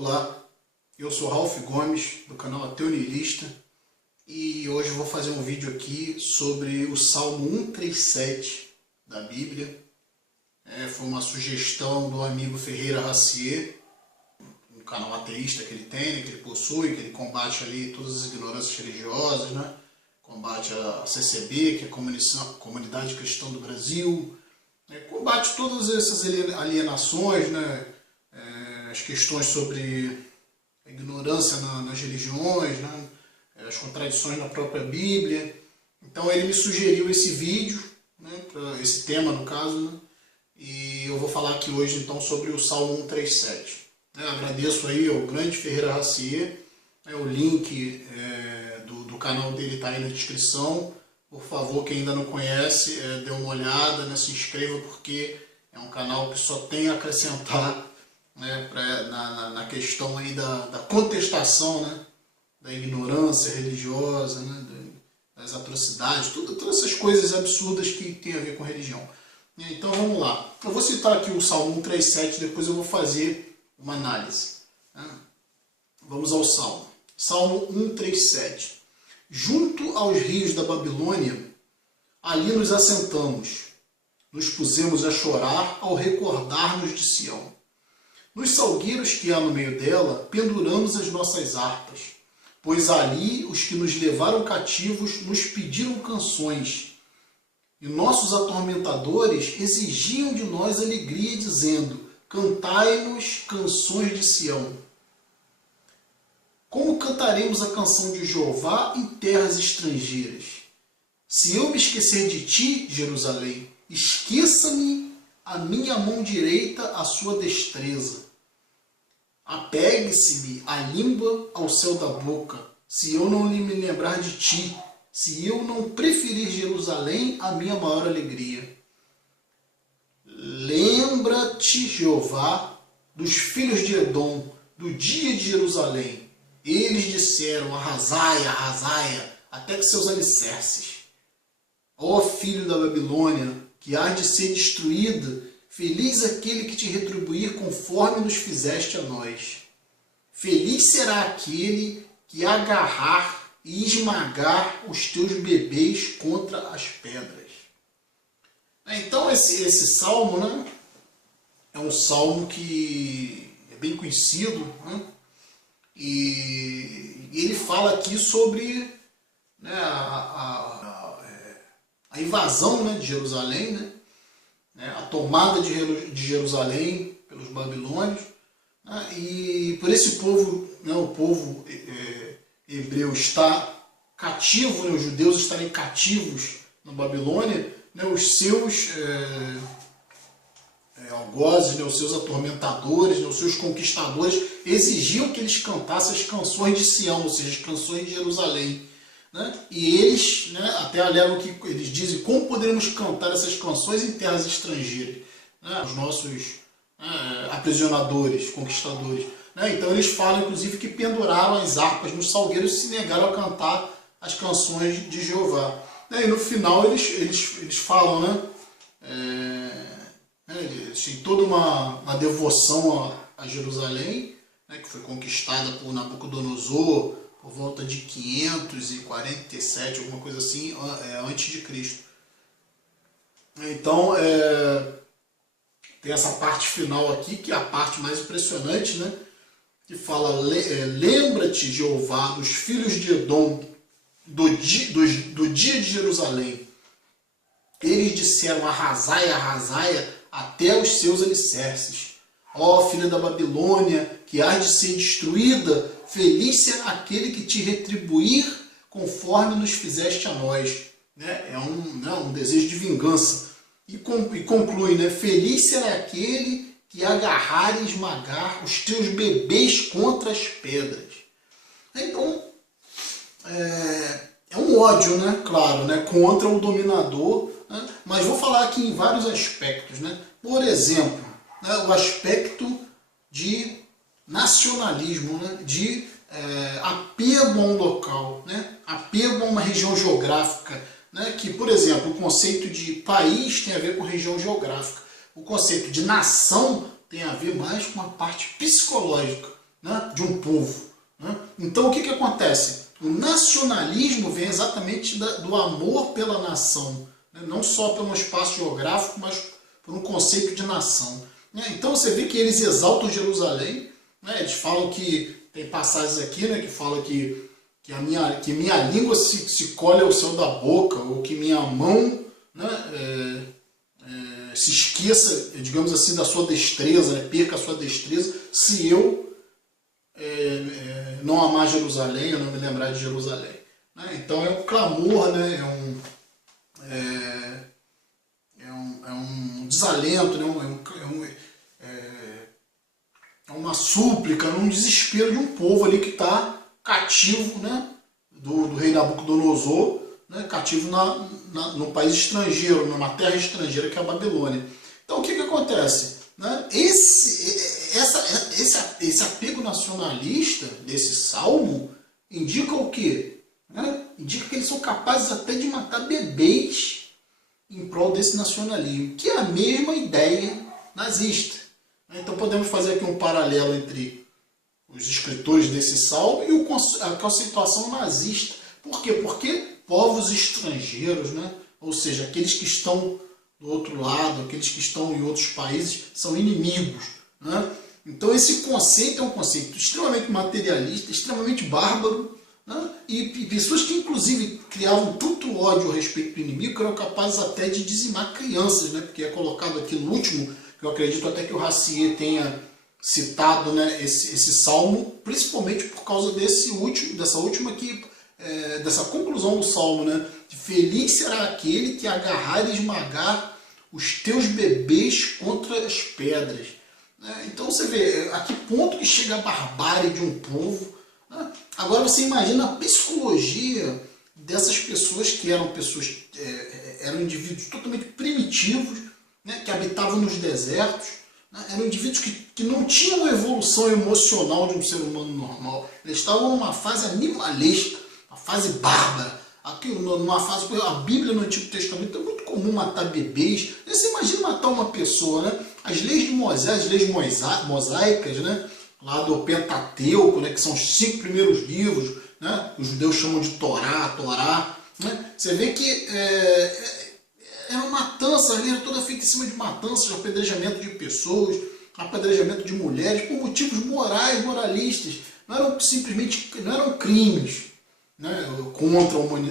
Olá, eu sou Ralph Gomes, do canal Ateu Niilista, e hoje eu vou fazer um vídeo aqui sobre o Salmo 137 da Bíblia. Foi uma sugestão do amigo Ferreira Racier, um canal ateísta que ele tem, que ele possui, que ele combate ali todas as ignorâncias religiosas, né? Combate a CCB, que é a Comunidade Cristã do Brasil, combate todas essas alienações, né? As questões sobre a ignorância nas religiões, né? As contradições na própria Bíblia. Então ele me sugeriu esse vídeo, né? Esse tema no caso, né? E eu vou falar aqui hoje então sobre o Salmo 137. Agradeço aí ao grande Ferreira Racier, o link do canal dele está aí na descrição. Por favor, quem ainda não conhece, dê uma olhada, né? Se inscreva, porque é um canal que só tem a acrescentar, né, na questão aí da contestação, né, da ignorância religiosa, né, das atrocidades, todas essas coisas absurdas que tem a ver com religião. Então vamos lá. Eu vou citar aqui o Salmo 137, depois eu vou fazer uma análise. Vamos ao Salmo. Salmo 137. Junto aos rios da Babilônia, ali nos assentamos, nos pusemos a chorar ao recordar-nos de Sião. Nos salgueiros que há no meio dela, penduramos as nossas harpas, pois ali os que nos levaram cativos nos pediram canções, e nossos atormentadores exigiam de nós alegria, dizendo: cantai-nos canções de Sião. Como cantaremos a canção de Jeová em terras estrangeiras? Se eu me esquecer de ti, Jerusalém, esqueça-me a minha mão direita a sua destreza. Apegue-se-me a língua ao céu da boca, se eu não me lembrar de ti, se eu não preferir Jerusalém a minha maior alegria. Lembra-te, Jeová, dos filhos de Edom, do dia de Jerusalém. Eles disseram: arrasai, arrasai, até que seus alicerces. Ó filho da Babilônia, que há de ser destruída, feliz aquele que te retribuir conforme nos fizeste a nós. Feliz será aquele que agarrar e esmagar os teus bebês contra as pedras. Então esse salmo, né, é um salmo que é bem conhecido, né, e ele fala aqui sobre, né, a invasão, né, de Jerusalém, né, a tomada de Jerusalém pelos babilônios, né, e por esse povo, né, o povo hebreu está cativo, né, os judeus estarem cativos na Babilônia, né, os seus algozes, né, os seus atormentadores, né, os seus conquistadores exigiam que eles cantassem as canções de Sião, ou seja, as canções de Jerusalém. Né? E eles, né, até alegam que eles dizem: como poderemos cantar essas canções em terras estrangeiras? Né? Os nossos aprisionadores, conquistadores. Né? Então eles falam, inclusive, que penduraram as harpas nos salgueiros e se negaram a cantar as canções de Jeová. Né? E no final eles falam, né? Eles têm toda uma devoção a Jerusalém, né, que foi conquistada por Nabucodonosor por volta de 547, alguma coisa assim, antes de Cristo. Então, tem essa parte final aqui, que é a parte mais impressionante, né? Que fala: lembra-te, Jeová, dos filhos de Edom, do dia de Jerusalém. Eles disseram: arrasai, arrasai, até os seus alicerces. Ó filha da Babilônia, que há de ser destruída, feliz será aquele que te retribuir conforme nos fizeste a nós. Né? É um desejo de vingança. E conclui, né? Feliz será aquele que agarrar e esmagar os teus bebês contra as pedras. Então, é um ódio, né? Claro, né? Contra o dominador, né? Mas vou falar aqui em vários aspectos. Né? Por exemplo, né? O aspecto de nacionalismo, né? De apego a um local, né? Apego a uma região geográfica, né? Que, por exemplo, o conceito de país tem a ver com região geográfica. O conceito de nação tem a ver mais com a parte psicológica. né, de um povo. Né? Então o que acontece? O nacionalismo vem exatamente do amor pela nação, né? Não só pelo espaço geográfico, mas por um conceito de nação. Né? Então você vê que eles exaltam Jerusalém, né? Eles falam que, tem passagens aqui, né, que falam que minha língua se colhe ao céu da boca, ou que minha mão, né, se esqueça, digamos assim, da sua destreza, né, perca a sua destreza, se eu não amar Jerusalém, eu não me lembrar de Jerusalém. Né? Então é um clamor, né, é um desalento, né, é uma súplica, um desespero de um povo ali que está cativo, né, do rei Nabucodonosor, né, cativo no país estrangeiro, numa terra estrangeira que é a Babilônia. Então o que acontece? Né? Esse apego nacionalista desse salmo indica o quê? Né? Indica que eles são capazes até de matar bebês em prol desse nacionalismo, que é a mesma ideia nazista. Então podemos fazer aqui um paralelo entre os escritores desse salmo e a conceituação nazista. Por quê? Porque povos estrangeiros, né? Ou seja, aqueles que estão do outro lado, aqueles que estão em outros países, são inimigos. Né? Então esse conceito é um conceito extremamente materialista, extremamente bárbaro, né? E pessoas que inclusive criavam tanto ódio a respeito do inimigo que eram capazes até de dizimar crianças, né? Porque é colocado aqui no último, que eu acredito até que o Racier tenha citado, né, esse salmo, principalmente por causa dessa conclusão do salmo, né? Feliz será aquele que agarrar e esmagar os teus bebês contra as pedras. Então você vê a que ponto que chega a barbárie de um povo. Né? Agora você imagina a psicologia dessas pessoas que eram eram indivíduos totalmente primitivos, né, que habitavam nos desertos, né, eram indivíduos que não tinham a evolução emocional de um ser humano normal. Eles estavam numa fase animalesca, uma fase bárbara. Aqui, numa fase, a Bíblia no Antigo Testamento é muito comum matar bebês. Você imagina matar uma pessoa, né? As leis de Moisés, as leis mosaicas, né? Lá do Pentateuco, né? Que são os 5 primeiros livros, né? Os judeus chamam de Torá, né? Você vê que é uma matança ali, toda feita em cima de matanças, apedrejamento de pessoas, apedrejamento de mulheres, por motivos morais, moralistas. Não eram crimes, né,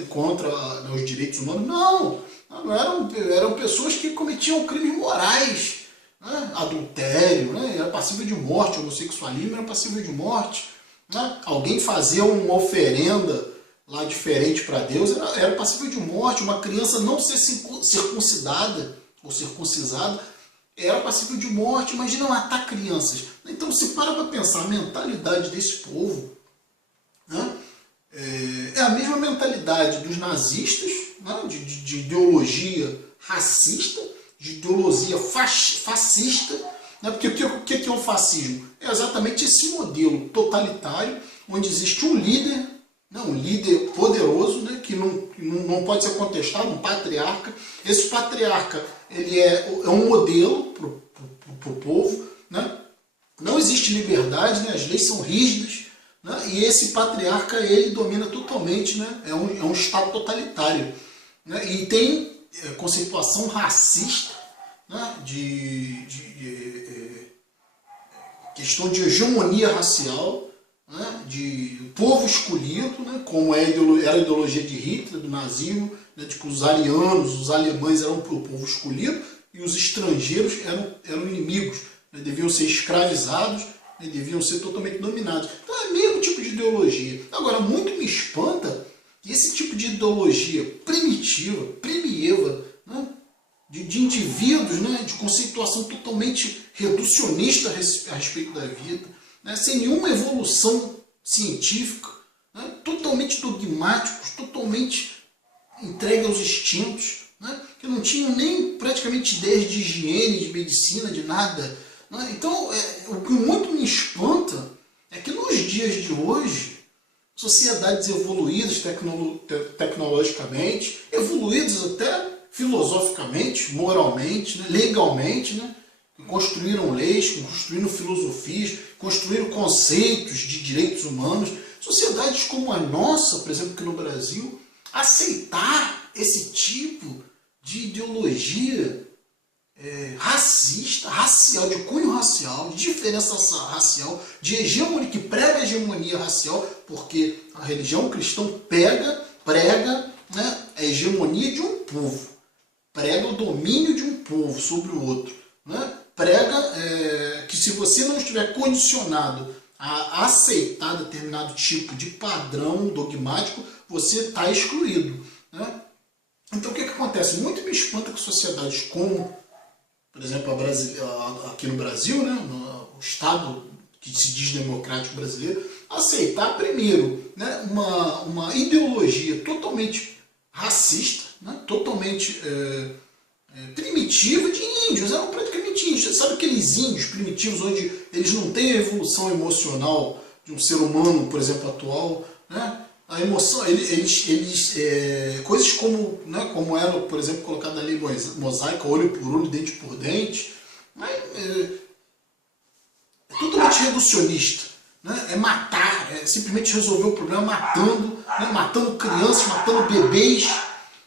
contra os direitos humanos. Não eram pessoas que cometiam crimes morais, né, adultério, né, era passível de morte, homossexualismo era passível de morte, né, alguém fazia uma oferenda lá diferente para Deus, era passível de morte, uma criança não ser circuncidada ou circuncisada era passível de morte. Imagina matar crianças. Então se para pensar a mentalidade desse povo, né, é a mesma mentalidade dos nazistas, né, de ideologia racista, de ideologia fascista, né, porque o que é o fascismo? É exatamente esse modelo totalitário, onde existe um líder poderoso, né, que não pode ser contestado, um patriarca. Esse patriarca ele é um modelo para o povo, né? Não existe liberdade, né? As leis são rígidas, né? E esse patriarca ele domina totalmente, né? É um estado totalitário, né? E tem conceituação racista, né? Questão de hegemonia racial, né, de povo escolhido, né, como era a ideologia de Hitler, do nazismo, né, tipo, os arianos, os alemães eram o povo escolhido e os estrangeiros eram inimigos, né, deviam ser escravizados, né, deviam ser totalmente dominados. Então é o mesmo tipo de ideologia. Agora, muito me espanta que esse tipo de ideologia primitiva, né, de indivíduos, né, de conceituação totalmente reducionista a respeito da vida, né, sem nenhuma evolução científica, né, totalmente dogmáticos, totalmente entregue aos instintos, né, que não tinham nem praticamente ideias de higiene, de medicina, de nada. Né. Então, o que muito me espanta é que nos dias de hoje, sociedades evoluídas tecnologicamente, evoluídas até filosoficamente, moralmente, né, legalmente, né, que construíram leis, construíram filosofias, construíram conceitos de direitos humanos. Sociedades como a nossa, por exemplo, aqui no Brasil, aceitar esse tipo de ideologia racista, racial, de cunho racial, de diferença racial, de hegemonia, que prega a hegemonia racial, porque a religião cristã prega, né, a hegemonia de um povo, prega o domínio de um povo sobre o outro, né, prega que se você não estiver condicionado a aceitar determinado tipo de padrão dogmático, você está excluído, né? Então o que acontece? Muito me espanta que sociedades como, por exemplo, aqui no Brasil, né, o Estado que se diz democrático brasileiro, aceitar primeiro, né, uma ideologia totalmente racista, né, totalmente primitiva de índios, eram praticamente índios. Sabe aqueles índios primitivos onde eles não têm a evolução emocional de um ser humano, por exemplo, atual, né? A emoção, coisas como, né, como era, por exemplo, colocado na lei mosaica, olho por olho, dente por dente, né, totalmente reducionista, né, é matar, simplesmente resolver o problema matando, né, matando crianças, matando bebês.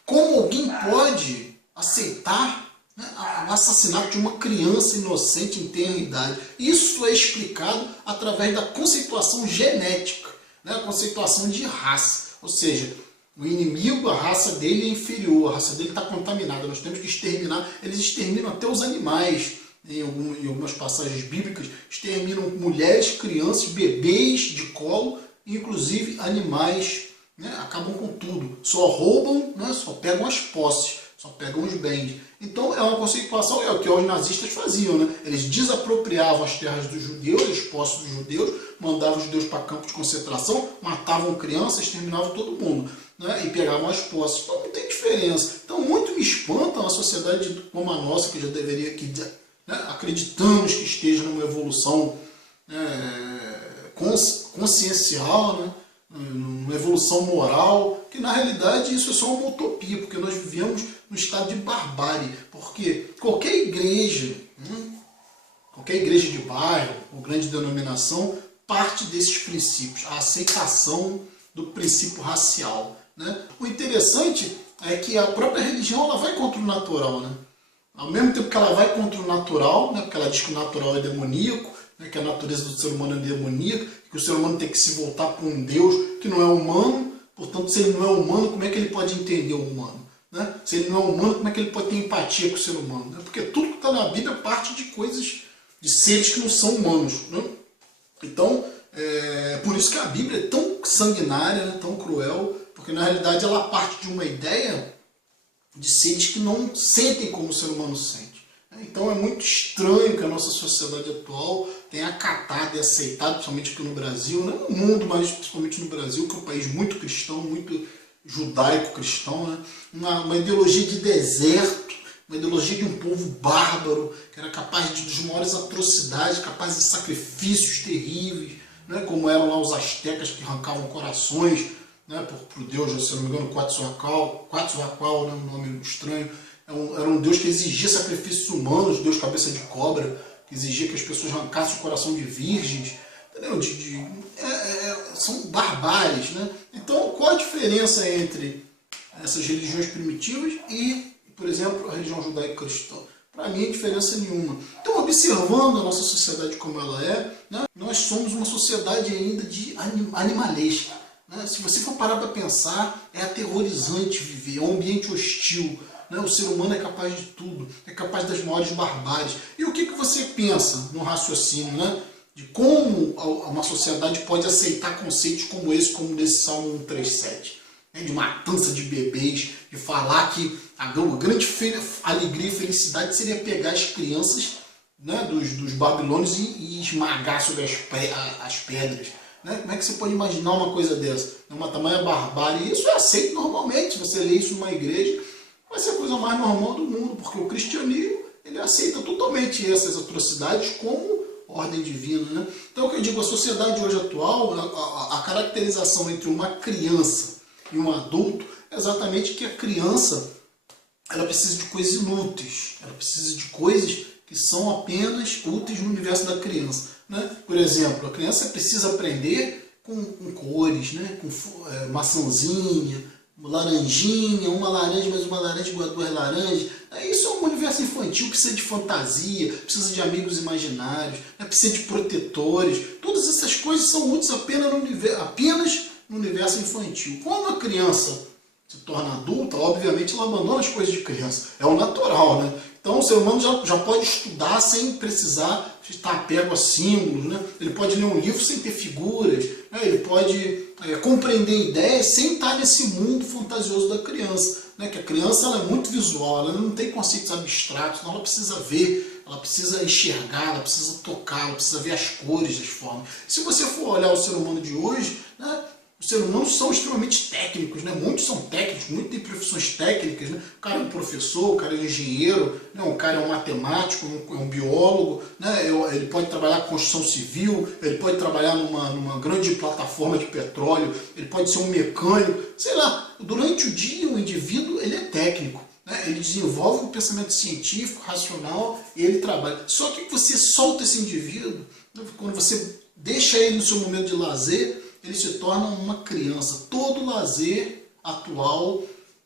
Como alguém pode aceitar, né, o assassinato de uma criança inocente em tenra idade? Isso é explicado através da conceituação genética, né, a conceituação de raça, ou seja, o inimigo, a raça dele é inferior, a raça dele está contaminada, nós temos que exterminar. Eles exterminam até os animais, em algumas passagens bíblicas, exterminam mulheres, crianças, bebês de colo, inclusive animais, né, acabam com tudo, só roubam, né, só pegam as posses, só pegam os bens. Então é uma conceituação, é o que os nazistas faziam, né? Eles desapropriavam as terras dos judeus, as posses dos judeus, mandavam os judeus para campos de concentração, matavam crianças, exterminavam todo mundo, né? E pegavam as posses. Então não tem diferença. Então muito me espanta uma sociedade como a nossa, que já deveria, né, acreditamos que esteja numa evolução consciencial, né? Uma evolução moral, que na realidade isso é só uma utopia, porque nós vivemos num estado de barbárie, porque qualquer igreja de bairro ou grande denominação parte desses princípios, a aceitação do princípio racial, né? O interessante é que a própria religião ela vai contra o natural, né? Ao mesmo tempo que ela vai contra o natural, né, porque ela diz que o natural é demoníaco, né, que a natureza do ser humano é demoníaca, que o ser humano tem que se voltar para um Deus que não é humano. Portanto, se ele não é humano, como é que ele pode entender o humano? Né? Se ele não é humano, como é que ele pode ter empatia com o ser humano? Né? Porque tudo que está na Bíblia parte de coisas, de seres que não são humanos. Né? Então, por isso que a Bíblia é tão sanguinária, né, tão cruel, porque na realidade ela parte de uma ideia de seres que não sentem como o ser humano sente. Então é muito estranho que a nossa sociedade atual tenha acatado e aceitado, principalmente aqui no Brasil, não no mundo, mas principalmente no Brasil, que é um país muito cristão, muito judaico-cristão, né? Uma ideologia de deserto, uma ideologia de um povo bárbaro, que era capaz de maiores atrocidades, capaz de sacrifícios terríveis, né? Como eram lá os astecas que arrancavam corações, né? Por Deus, se não me engano, Quetzalcoatl, né? Um nome estranho. Era um Deus que exigia sacrifícios humanos, Deus cabeça de cobra, que exigia que as pessoas arrancassem o coração de virgens, entendeu? São barbáries, né? Então, qual a diferença entre essas religiões primitivas e, por exemplo, a religião judaico-cristã? Para mim, a diferença nenhuma. Então, observando a nossa sociedade como ela é, né, nós somos uma sociedade ainda de animalesca. Né? Se você for parar para pensar, é aterrorizante viver, é um ambiente hostil. Né? O ser humano é capaz de tudo, é capaz das maiores barbáries. E o que você pensa no raciocínio, né? De como uma sociedade pode aceitar conceitos como esse, como desse Salmo 137, né? De matança de bebês, de falar que a grande alegria e felicidade seria pegar as crianças, né, dos babilônios e esmagar sobre as pedras. Né? Como é que você pode imaginar uma coisa dessa? Uma tamanha barbárie. E isso é aceito normalmente. Se você lê isso numa igreja, vai ser a coisa mais normal do mundo, porque o cristianismo ele aceita totalmente essas atrocidades como ordem divina. Né? Então, o que eu digo, a sociedade hoje atual, a caracterização entre uma criança e um adulto é exatamente que a criança ela precisa de coisas inúteis, ela precisa de coisas que são apenas úteis no universo da criança, né? Por exemplo, a criança precisa aprender com cores, né? Com maçãzinha, laranjinha, uma laranja, mais uma laranja igual a duas laranjas. Isso é um universo infantil, precisa de fantasia, precisa de amigos imaginários, né? Precisa de protetores. Todas essas coisas são úteis apenas no universo infantil. Quando a criança se torna adulta, obviamente ela abandona as coisas de criança. É o natural, né? Então o ser humano já pode estudar sem precisar estar apego a símbolos, né? Ele pode ler um livro sem ter figuras, né? Ele pode compreender ideias sem estar nesse mundo fantasioso da criança, né? Que a criança ela é muito visual, ela não tem conceitos abstratos, então ela precisa ver, ela precisa enxergar, ela precisa tocar, ela precisa ver as cores, as formas. Se você for olhar o ser humano de hoje, né? Os seres humanos são extremamente técnicos, né? Muitos são técnicos, muitos têm profissões técnicas, né? O cara é um professor, o cara é um engenheiro, né? O cara é um matemático, é um biólogo, né? Ele pode trabalhar com construção civil, ele pode trabalhar numa grande plataforma de petróleo, ele pode ser um mecânico, sei lá. Durante o dia o indivíduo ele é técnico, né? Ele desenvolve um pensamento científico, racional, e ele trabalha. Só que você solta esse indivíduo, né? Quando você deixa ele no seu momento de lazer, ele se torna uma criança. Todo lazer atual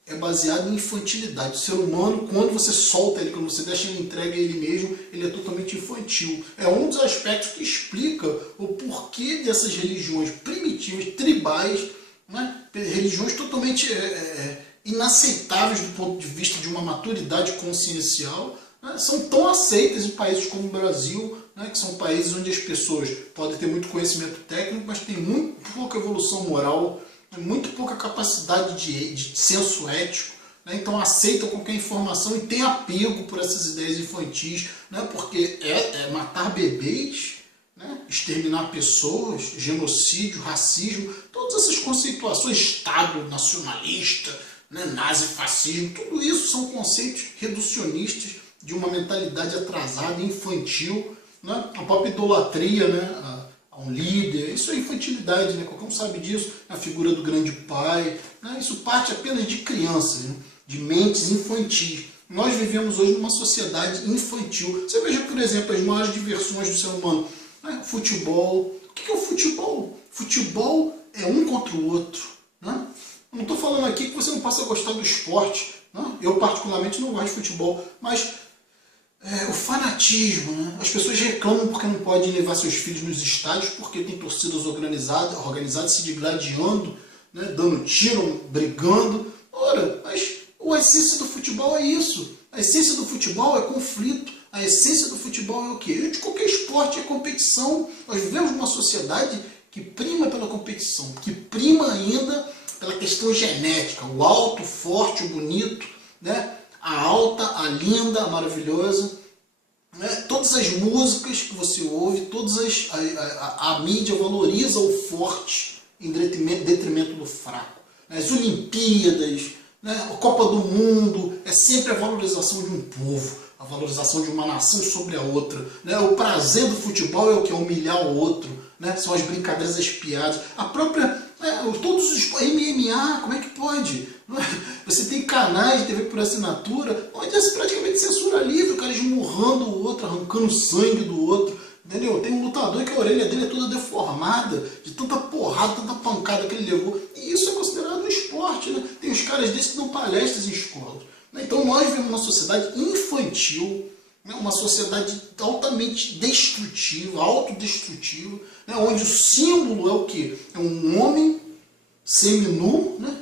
é baseado em infantilidade. O ser humano, quando você solta ele, quando você deixa ele entregue a ele mesmo, ele é totalmente infantil. É um dos aspectos que explica o porquê dessas religiões primitivas, tribais, né? Religiões totalmente inaceitáveis do ponto de vista de uma maturidade consciencial, né? São tão aceitas em países como o Brasil, né, que são países onde as pessoas podem ter muito conhecimento técnico, mas tem muito pouca evolução moral, muito pouca capacidade de senso ético, né, então aceitam qualquer informação e tem apego por essas ideias infantis, né, porque matar bebês, né, exterminar pessoas, genocídio, racismo, todas essas conceituações, Estado nacionalista, né, nazifascismo, tudo isso são conceitos reducionistas de uma mentalidade atrasada, infantil, né? A própria idolatria, né? A um líder, isso é infantilidade, né? Qualquer um sabe disso, a figura do grande pai, né? Isso parte apenas de crianças, né? De mentes infantis. Nós vivemos hoje numa sociedade infantil. Você veja, por exemplo, as maiores diversões do ser humano, né? Futebol. O que é o futebol? Futebol é um contra o outro, né? Eu não estou falando aqui que você não possa gostar do esporte, né? Eu particularmente não gosto de futebol, mas o fanatismo, né? As pessoas reclamam porque não podem levar seus filhos nos estádios porque tem torcidas organizadas se digladiando, né? Dando tiro, brigando. Ora, mas a essência do futebol é isso. A essência do futebol é conflito. A essência do futebol é o quê? De qualquer esporte é competição. Nós vivemos uma sociedade que prima pela competição, que prima ainda pela questão genética, o alto, o forte, o bonito, né? A alta, a linda, a maravilhosa, né? Todas as músicas que você ouve, a mídia valoriza o forte em detrimento do fraco. As Olimpíadas, né? A Copa do Mundo, é sempre a valorização de um povo, a valorização de uma nação sobre a outra, né? O prazer do futebol é o que? É humilhar o outro, né? São as brincadeiras, as piadas, a própria... todos os MMA, como é que pode? Você tem canais de TV por assinatura onde é praticamente censura livre, o cara esmurrando o outro, arrancando sangue do outro, entendeu? Tem um lutador que a orelha dele é toda deformada, de tanta porrada, tanta pancada que ele levou, e isso é considerado um esporte, né? Tem os caras desses que dão palestras em escolas, né? Então nós vivemos uma sociedade infantil, né? Uma sociedade altamente destrutiva, autodestrutiva, né? Onde o símbolo é o quê? É um homem seminu, né?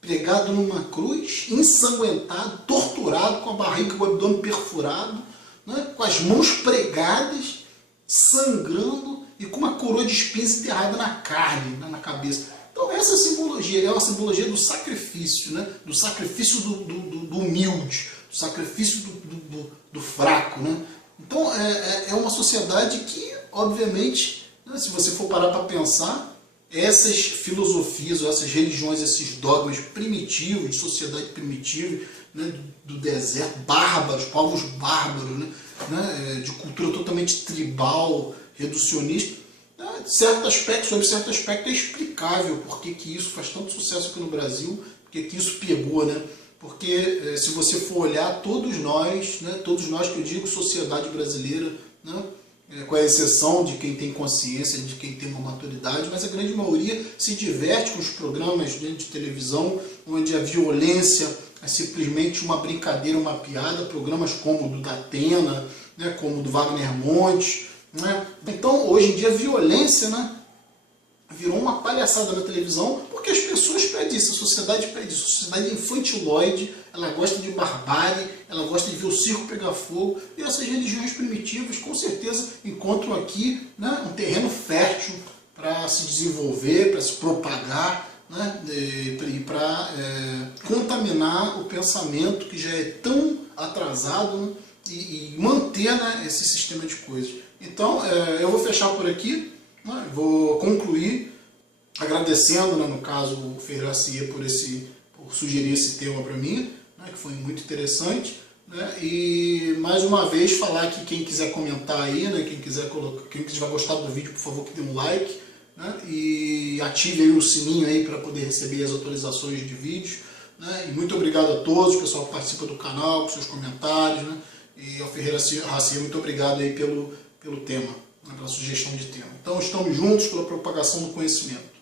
Pregado numa cruz, ensanguentado, torturado, com a barriga e o abdômen perfurado, né? Com as mãos pregadas, sangrando e com uma coroa de espinhos enterrada na carne, né? Na cabeça. Então essa simbologia é uma simbologia do sacrifício, né? Do sacrifício do humilde, do sacrifício do fraco, né? Então é uma sociedade que, obviamente, né, se você for parar para pensar, essas filosofias, ou essas religiões, esses dogmas primitivos, de sociedade primitiva, né, do deserto, bárbaros, povos bárbaros, né, de cultura totalmente tribal, reducionista, né, sob certo aspecto é explicável por que isso faz tanto sucesso aqui no Brasil, porque que isso pegou, né? porque se você for olhar, todos nós que eu digo sociedade brasileira, né, com a exceção de quem tem consciência, de quem tem uma maturidade, mas a grande maioria se diverte com os programas de televisão, onde a violência é simplesmente uma brincadeira, uma piada, programas como o do Datena, né, como o do Wagner Montes, né? Então, hoje em dia, a violência, né, virou uma palhaçada na televisão, porque as pessoas pedem isso, a sociedade pede isso, a sociedade infantiloide, ela gosta de barbárie, ela gosta de ver o circo pegar fogo, e essas religiões primitivas, com certeza, encontram aqui, né, um terreno fértil para se desenvolver, para se propagar, né, e para contaminar o pensamento que já é tão atrasado, né, e manter, né, esse sistema de coisas. Então, eu vou fechar por aqui, né, vou concluir agradecendo, né, no caso, o Ferreira Garcia por sugerir esse tema para mim, né, que foi muito interessante, né, e mais uma vez falar que quem quiser comentar aí, né, quem vai gostar do vídeo, por favor, que dê um like, né, e ative aí o sininho aí para poder receber as atualizações de vídeos, né, e muito obrigado a todos, pessoal que participa do canal, com seus comentários, né, e ao Ferreira Garcia, muito obrigado aí pelo tema, né, pela sugestão de tema. Então estamos juntos pela propagação do conhecimento.